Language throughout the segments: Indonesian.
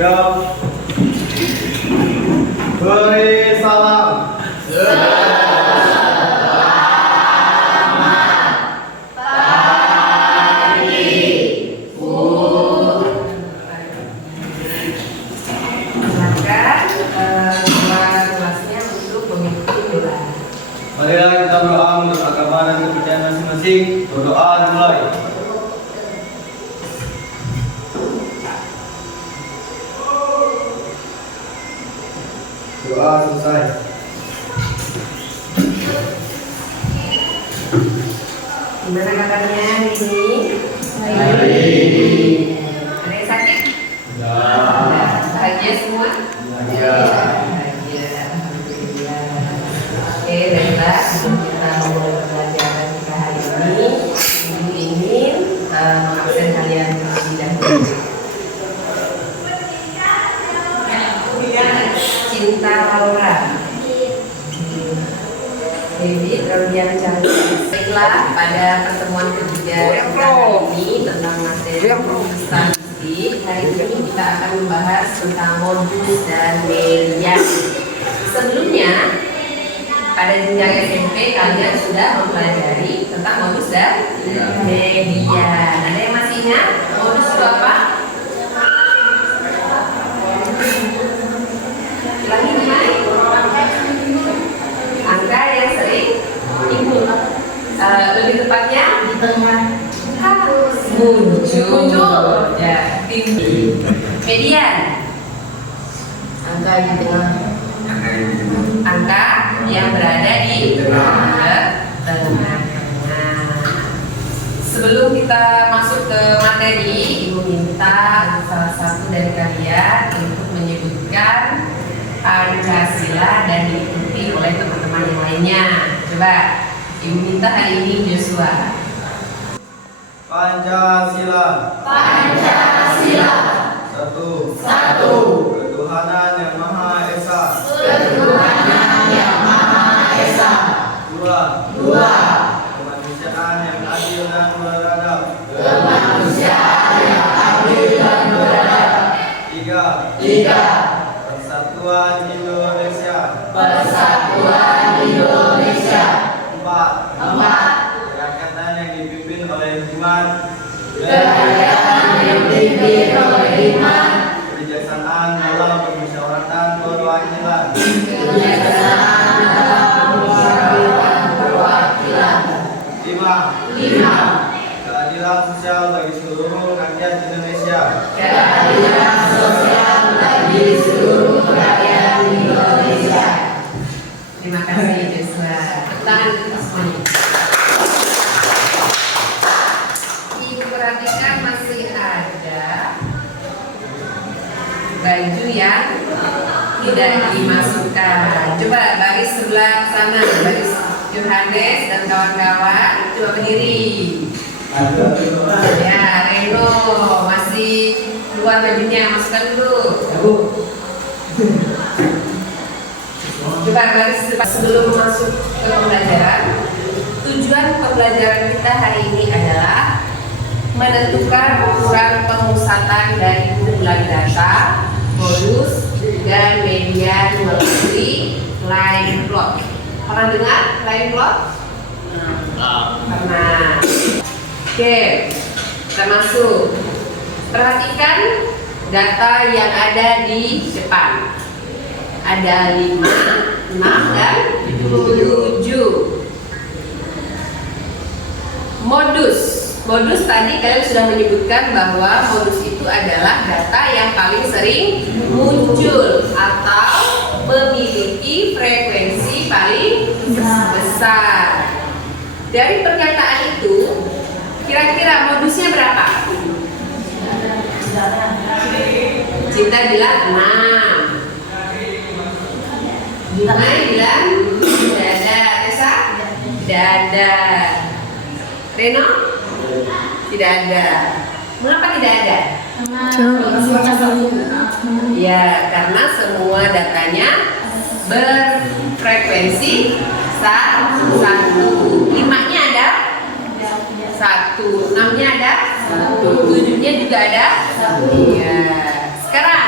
Siap. Beri salam. Marilah kita berdoa menurut agama dan kepercayaan masing-masing. Berdoa dimulai. Doa selesai. Gimana kabarnya ini? Baik. Ada yang sakit? Tidak. Bahagia semua? Iya. Bahagia, alhamdulillah. Oke, baiklah. Sebelum kita memulai pembelajaran kita hari ini, Ibu ingin mengabsen kalian terlebih dahulu. Cinta Laura. Baby, terlihat cantik. Baiklah, pada pertemuan ketiga kita hari ini tentang materi statistik. Hari ini kita akan membahas tentang modus dan media. Sebelumnya, pada jenjang SMP kalian sudah mempelajari tentang modus dan media. Ada yang masih ingat modus itu apa? Lagi gimana? Angka yang sering timbul, lebih tepatnya di tengah muncul ya, tinggi. Median, angka di tengah, angka yang berada di tengah. Sebelum kita masuk ke materi, Ibu minta salah satu dari kalian untuk menyebutkan Pancasila dan diikuti oleh teman-teman yang lainnya. Coba, Ibu minta hari ini Joshua. Pancasila. Pancasila. Satu. Ketuhanan yang Maha Esa. Ketuhanan yang Maha Esa. Dua. Kemanusiaan yang adil dan beradab. Kemanusiaan yang adil dan beradab. Tiga. Persatuan Indonesia. Persatuan Indonesia. Empat. Kerakatan yang dipimpin oleh iman. Kerakatan yang dipimpin oleh iman. Kebijaksanaan dalam permusyawaratan perwakilan. Kebijaksanaan dalam permusyawaratan perwakilan. Lima. Keadilan sosial bagi seluruh rakyat Indonesia. Keadilan sosial bagi seluruh rakyat Indonesia. Terima kasih Joshua. Tepuk tangan kita semuanya. Ibu perhatikan masih ada baju yang tidak dimasukkan. Coba baris sebelah sana, baris Yohanes dan kawan-kawan, coba berdiri. Ya, Reno masih keluar bajunya, masukkan dulu. Coba baris sebelum masuk ke pembelajaran. Tujuan pembelajaran kita hari ini adalah menentukan ukuran pemusatan dari jumlah data, modus, dan median melalui line plot. Pernah dengar line plot? Pernah. Oke, kita masuk. Perhatikan data yang ada di depan. Ada 5, 6, dan 7. Modus tadi kalian sudah menyebutkan bahwa modus itu adalah data yang paling sering muncul atau memiliki frekuensi paling besar. Dari pernyataan itu, kira-kira modusnya berapa? Cinta bilang 6. Mai bilang tidak ada. Tessa? Tidak ada. Reno? Tidak ada. Mengapa tidak ada? Ya, karena semua datanya berfrekuensi 1. 5-nya ada 1, 6-nya ada 1, 7-nya juga ada 1. Ya. Sekarang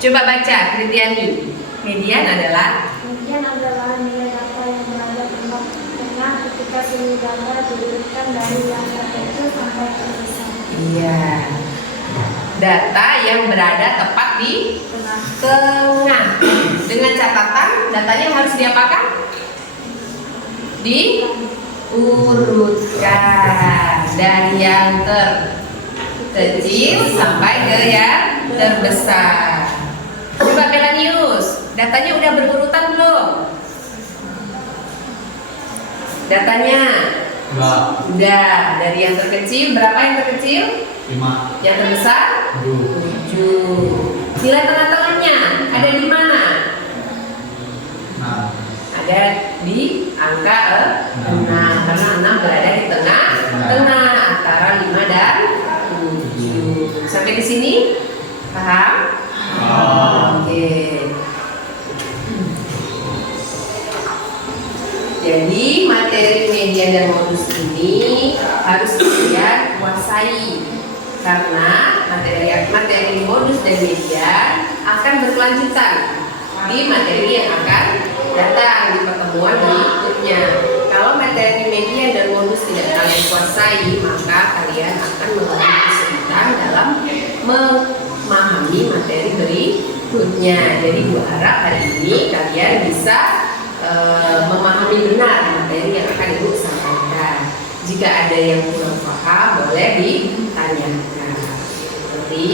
Coba baca Kristiani. Median adalah Median adalah nilai data yang berada di tengah ketika seluruh data diberikan dari yang terkecil sampai terbesar. iya. Data yang berada tepat di Tengah. tengah. Dengan catatan datanya harus diapakan? Diurutkan dari yang terkecil sampai ke yang terbesar. Coba Belanius, datanya udah berurutan belum? Datanya Enggak. udah. Dari yang terkecil, berapa yang terkecil? 5. Yang terbesar? 7. Nilai tengah-tengahnya ada di mana? 6. Ada di angka 6 karena 6 berada di tengah antara 5 dan 7. Sampai di sini paham? Oke. Jadi materi median dan modus ini harus kalian kuasai karena materi modus dan median akan berkelanjutan di materi yang akan datang di pertemuan berikutnya. Kalau materi median dan modus tidak kalian kuasai, maka kalian akan mengalami kesulitan dalam memahami materi berikutnya. Jadi gua harap hari ini kalian bisa memahami benar materi yang akan ibu sampaikan. Jika ada yang kurang paham, boleh ditanyakan. Seperti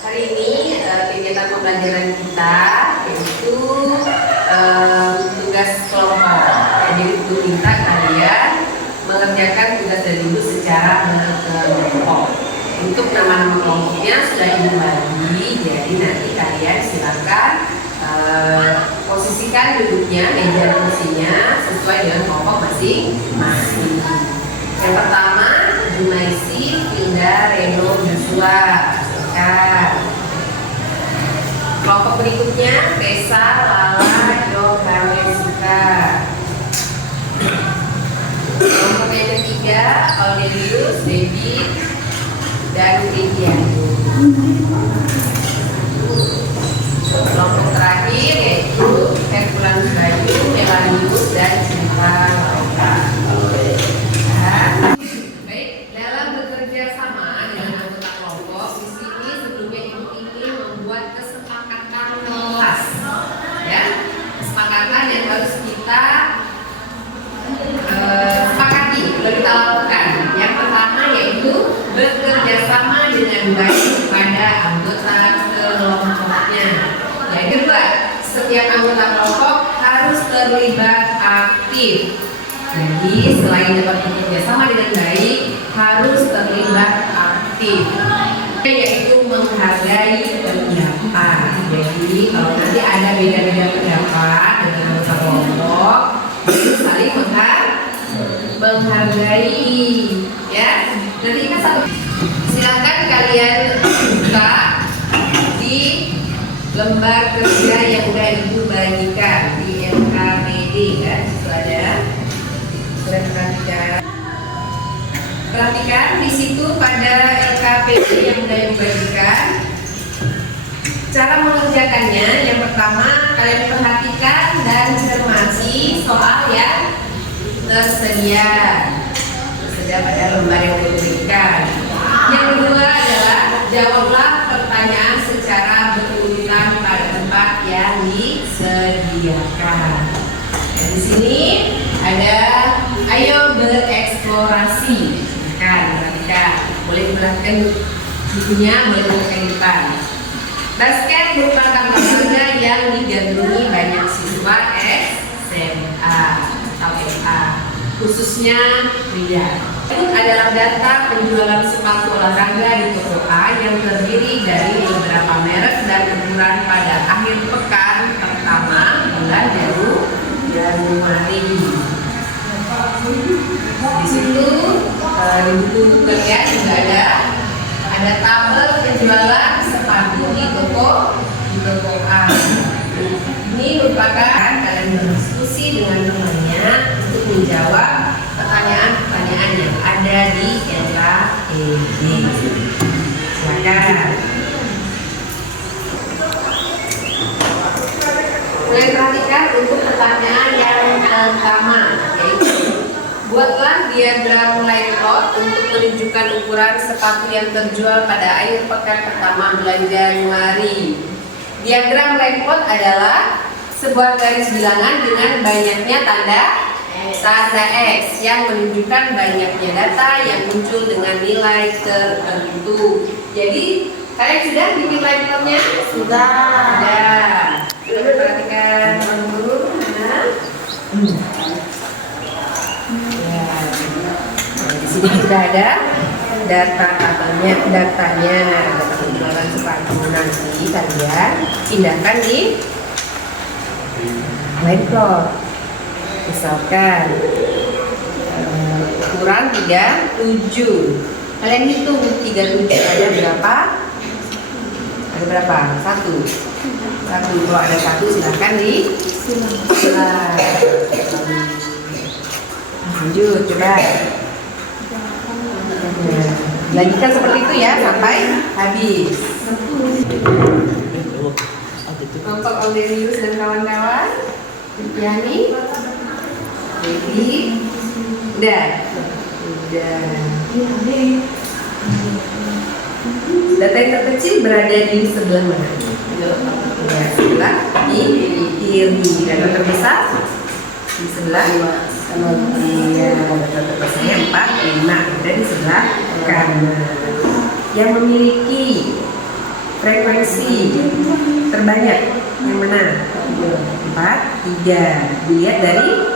hari ini kegiatan pembelajaran kita yaitu tugas kelompok. Jadi ibu minta kalian mengerjakan tugas dari ibu secara berkelompok. Untuk nama-nama kelompoknya sudah ibu bagi, jadi nanti kalian silakan posisikan duduknya, meja dan kursinya sesuai dengan kelompok masing-masing. Yang pertama, Jumaisi, Finda, Reno, Joshua. Silakan. Kelompok berikutnya, Tessa, Lala, Yohanesika. Kelompok yang ketiga, Aurelius, David, dan Kristiani. Kelompok terakhir yaitu Herculanus Bayu, Melanius, dan Cinta Laura. Baik, dalam bekerja sama dengan anggota kelompok, di sini sebelumnya ibu ingin membuat kesepakatan kelas, ya, kesepakatan yang harus kita sepakati, kita lakukan. Yang pertama yaitu bekerja sama dengan baik pada anggota kelompoknya. Yang kedua, setiap anggota kelompok harus terlibat aktif. Jadi selain dapat bekerja sama dengan baik, harus terlibat aktif. Yaitu menghargai pendapat. Jadi kalau nanti ada beda-beda pendapat dengan anggota kelompok, saling menghargai, ya. Nanti kita satu. Silakan kalian buka di lembar kerja yang udah ibu bagikan di LKPD, kan? Itu ada. Perhatikan di situ pada LKPD yang udah ibu bagikan. Cara mengerjakannya, yang pertama kalian perhatikan dan cermati soal yang tersedia pada lembar yang diberikan. Yang kedua adalah jawablah pertanyaan secara berurutan pada tempat yang disediakan. Dan di sini ada ayo bereksplorasi. Perhatikan, boleh diperhatikan bukunya, boleh diperhatikan di depan. Basket merupakan olahraga yang digandrungi banyak siswa SMA atau SMA, khususnya pria. Berikut adalah data penjualan sepatu olahraga di toko A yang terdiri dari beberapa merek dan ukuran pada akhir pekan pertama bulan Januari. Di situ di buku kalian juga ada tabel penjualan sepatu di toko A. Ini merupakan kalian berdiskusi dengan temannya untuk menjawab pertanyaan-pertanyaan yang ada ada di era EG. Silakan. Mulai perhatikan untuk pertanyaan yang pertama, yaitu buatlah diagram line plot untuk menunjukkan ukuran sepatu yang terjual pada akhir pekan pertama bulan Januari. Diagram line plot adalah sebuah garis bilangan dengan banyaknya tanda X yang menunjukkan banyaknya data yang muncul dengan nilai tertentu. Jadi kalian sudah bikin line plotnya? Sudah. Sudah perhatikan dulu. Di sini sudah ada data datanya data penjualan sepatu. Nanti kalian pindahkan di line plot. Misalkan ukuran 37. Kalian hitung 37 ada berapa? Ada berapa? Satu. Kalau ada satu silahkan di lanjut coba. Lanjutkan seperti itu ya sampai habis. Kelompok Aurelius dan kawan-kawan. Yani, Devi, udah. Data yang terkecil berada di sebelah mana? Ya, sebelah kiri. Data terbesar di sebelah iya, data terbesarnya 4, 5 ada di sebelah kanan. Yang memiliki frekuensi terbanyak yang mana? 4, 3. Dilihat dari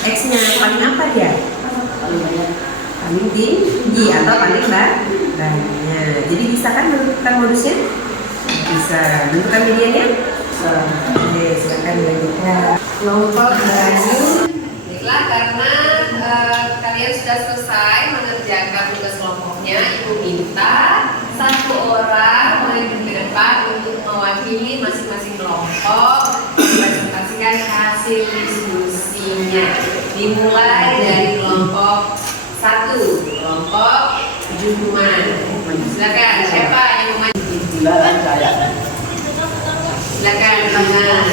X-nya paling apa dia? Paling tinggi atau paling banyak. Jadi bisa kan menentukan modusnya? Bisa. Menentukan medianya? Oke, silakan dilanjutkan. Kelompok Bayu. Baiklah, karena kalian sudah selesai mengerjakan tugas kelompoknya, Ibu minta satu orang maju ke depan untuk mewakili masing-masing kelompok mempresentasikan hasil diskusinya. Dimulai dari kelompok 1, kelompok Juman. Silakan, siapa yang mau maju? Silakan saya. Silakan, Juman.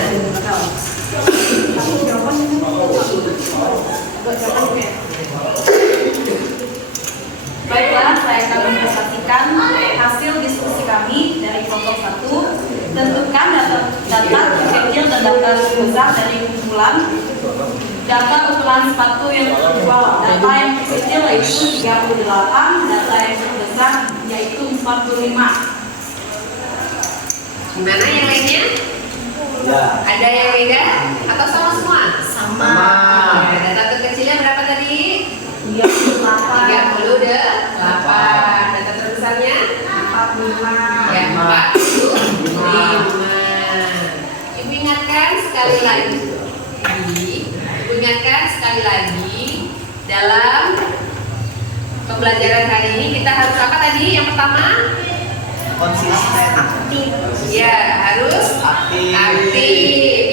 Baiklah, saya akan mempresentasikan hasil diskusi kami dari kelompok 1. Tentukan data terkecil dan data terbesar dari kumpulan data ukuran sepatu yang terjual. Data yang terkecil yaitu 38, data yang terbesar yaitu 45. Gimana yang lainnya? Ya. Ada yang beda atau sama semua? Sama. Ya, data terkecilnya berapa tadi? 38. 38. Data terbesarnya? 45. Ya, 45. Ibu ingatkan sekali lagi. Ibu ingatkan sekali lagi dalam pembelajaran hari ini kita harus apa tadi? Yang pertama? Konsisten. Ya, harus aktif.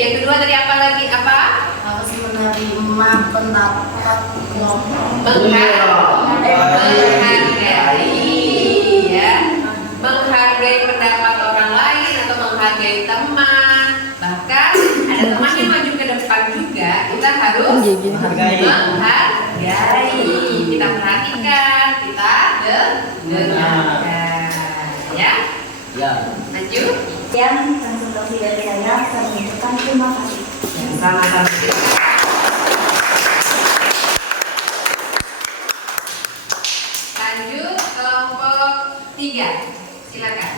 Yang kedua tadi apa lagi? Apa? Harus menerima pendapat kelompok. Menghargai, ya, menghargai pendapat orang lain atau menghargai teman. Bahkan ada teman yang maju ke depan juga, kita harus menghargai. Kita perhatikan, kita dengarkan, ya. Ya. Lanjut. Sekian presentasi dari saya menunjukkan terima kasih. Sama-sama. Lanjut kelompok 3. Silakan.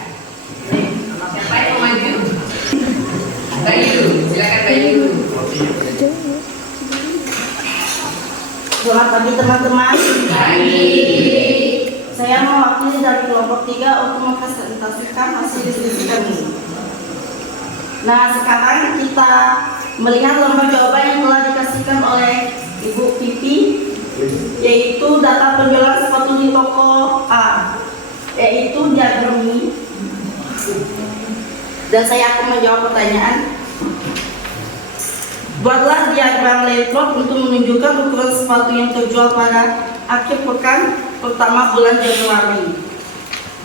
Siapa yang mau maju? Bayu, silakan Bayu. Selamat pagi teman-teman. Pagi. Saya mewakili dari kelompok 3 untuk mempresentasikan hasil diskusi kami. Nah, sekarang kita melihat lembar jawaban yang telah dikasihkan oleh Ibu Pipi, yaitu data penjualan sepatu di toko A, yaitu diagram ini. Dan saya akan menjawab pertanyaan. Buatlah diagram line plot untuk menunjukkan ukuran sepatu yang terjual pada akhir pekan pertama bulan Januari.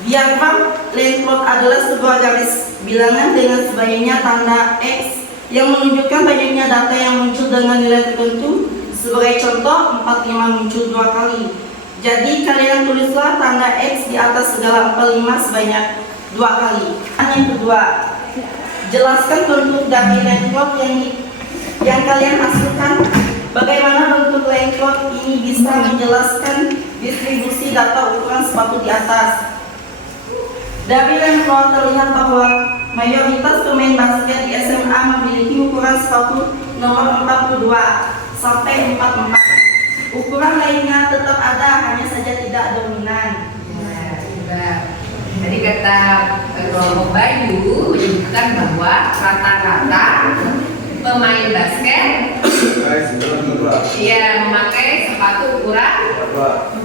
Diagram line plot adalah sebuah garis bilangan dengan sebaliknya tanda X yang menunjukkan banyaknya data yang muncul dengan nilai tertentu. Sebagai contoh, 45 muncul 2 kali. Jadi kalian tulislah tanda X di atas segala 45 sebanyak 2 kali. Yang kedua, jelaskan bentuk dari line plot yang kalian hasilkan. Bagaimana bentuk line plot ini bisa menjelaskan distribusi data ukuran sepatu di atas. Dari line plot terlihat bahwa mayoritas pemain basket di SMA memiliki ukuran sepatu nomor 42 sampai 44. Ukuran lainnya tetap ada, hanya saja tidak dominan. Ya, juga. Jadi kata kelompok Bayu menyebutkan bahwa rata-rata pemain basket memakai sepatu ukuran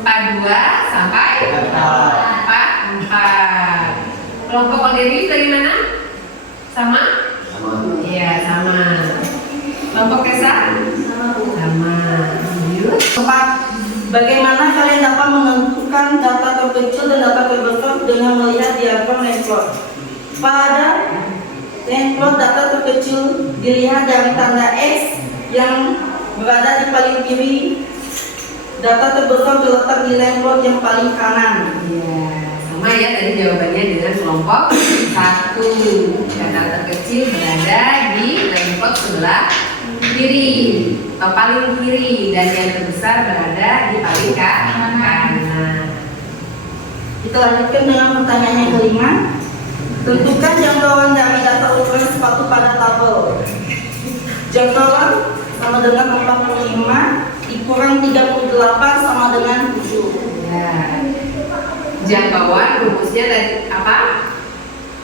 42 sampai 44. Kelompok Alderi dari mana? Sama? Iya, sama. Kelompok Kesa? Sama. Yuk. Bagaimana kalian dapat menentukan data terkecil dan data terbesar dengan melihat diagram line plot? Pada line plot data terkecil dilihat dari tanda X yang berada di paling kiri. Data terbesar terletak di line plot yang paling kanan. Iya, sama ya tadi jawabannya dengan kelompok 1. Data terkecil berada di line plot sebelah kiri atau paling kiri dan yang terbesar berada di paling kanan. Kita lanjutkan dengan pertanyaan yang kelima. Tentukan jangkauan dari data ukuran sepatu pada tabel. Jangkauan sama dengan 45 dikurang 38 sama dengan 7. Ya. Jangkauan rumusnya dari apa?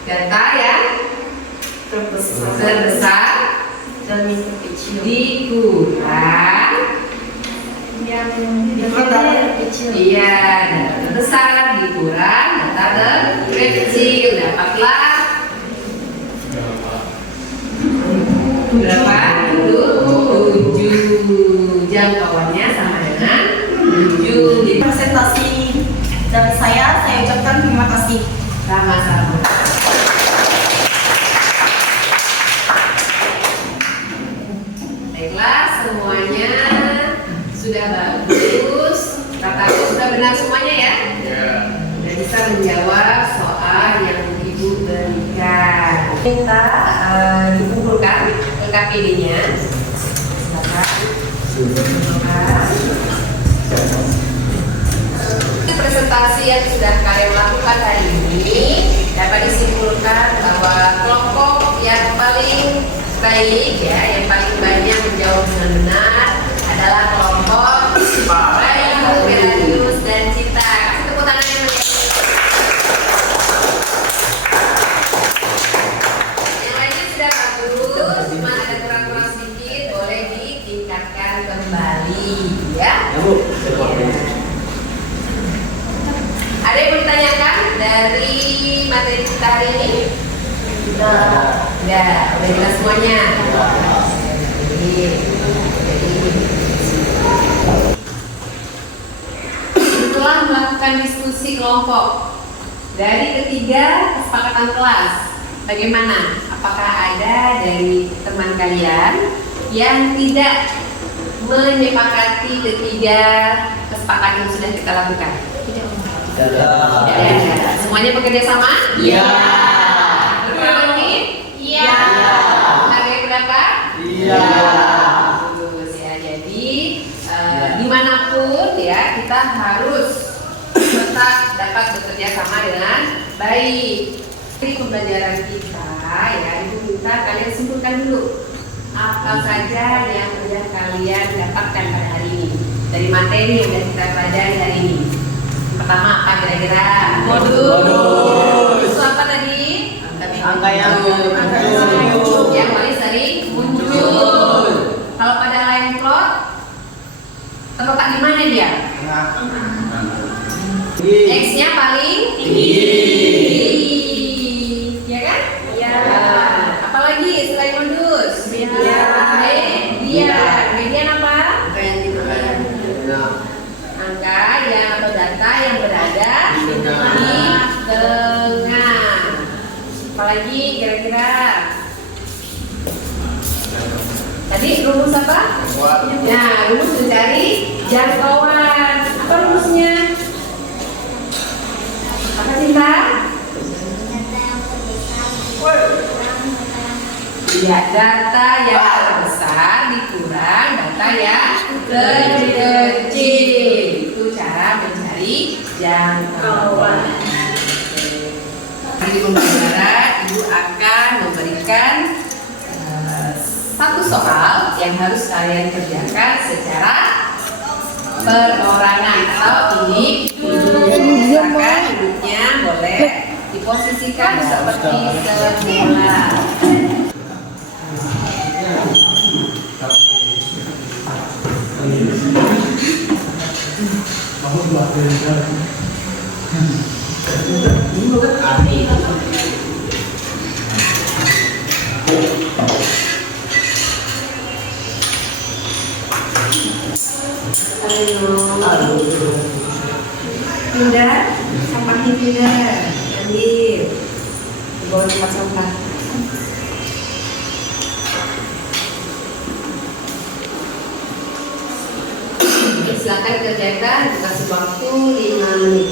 Data yang terbesar dan yang terkecil dikurang data kecil. Iya, data terbesar dikurang data terkecil. Dapatlah berapa? 7. Jangkauannya sama dengan 7. Jadi Presentasi dari saya ucapkan terima kasih. sama-sama. Baiklah, semuanya sudah bagus. Katanya sudah benar semuanya ya? Dan bisa menjawab soal yang Ibu berikan. Kita dikumpulkan ke KPD-nya. Presentasi yang sudah kalian lakukan hari ini dapat disimpulkan bahwa kelompok yang paling baik ya, yang paling banyak menjawab dengan benar adalah kelompok Bayu, Beranius, dan Cita. Kasih tepuk tangan yang meriah. Yang lainnya sudah bagus, cuma ada kurang-kurang sedikit, boleh ditingkatkan kembali ya. Ada yang mau ditanyakan dari materi kita hari ini? Udah jelas semuanya. Setelah melakukan diskusi kelompok dari ketiga kesepakatan kelas, bagaimana? Apakah ada dari teman kalian yang tidak menyepakati ketiga kesepakatan yang sudah kita lakukan? Tidak. Semuanya bekerja sama? Iya. Berapa menit? Iya. Harga berapa? Iya. Bagus ya. Jadi dimanapun ya kita harus tetap dapat bekerja sama dengan baik. Di pembelajaran kita ya, itu minta kalian simpulkan dulu apa saja yang sudah kalian dapatkan pada hari ini dari materi yang sudah kita pelajari hari ini. Pertama apa kira-kira? Modus. Itu apa tadi? Angka yang muncul. Yang paling sering muncul. Kalau pada line plot terletak di mana dia? X-nya paling tinggi. Ya kan? Iya. Apalagi selain modus? Median. Median apa? Angka Siapa lagi kira-kira? Tadi rumus apa? Nah, rumus mencari jangkauan. Apa rumusnya? Apa Cinta? Ya, data yang terbesar dikurang data yang terkecil. Itu cara mencari jangkauan. Di pembelajaran, Ibu akan memberikan satu soal yang harus kalian kerjakan secara perorangan atau ini silakan duduknya boleh diposisikan seperti semula. Pindah, sampahnya pindah, ambil, bawa tempat sampah. Silakan kerjakan, dikasih waktu 5 menit.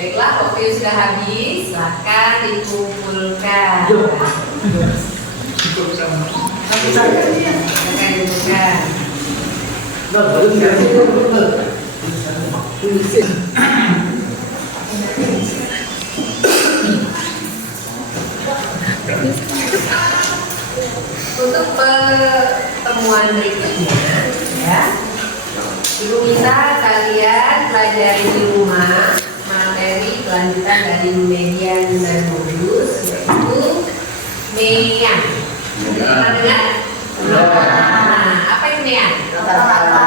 Baiklah, waktu sudah habis, silakan dikumpulkan. Silakan dikumpulkan. Untuk pertemuan berikutnya, ya, Ibu minta kalian pelajari di rumah materi kelanjutan dari median dan modus, yaitu mean. Pernah dengar? Nah, apa itu mean? Rata-rata.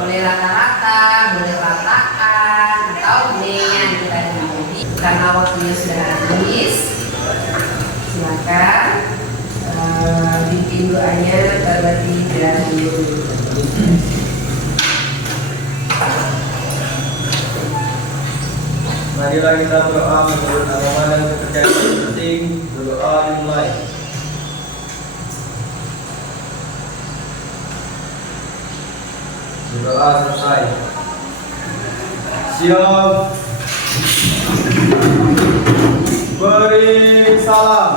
Boleh rata-rata, boleh ratakan, atau mean tadi. Karena waktunya sudah habis, silakan bikin doanya terlebih dahulu. Marilah kita berdoa menurut agama dan kepercayaan masing-masing. Berdoa dimulai. Berdoa selesai. Siap. Beri salam.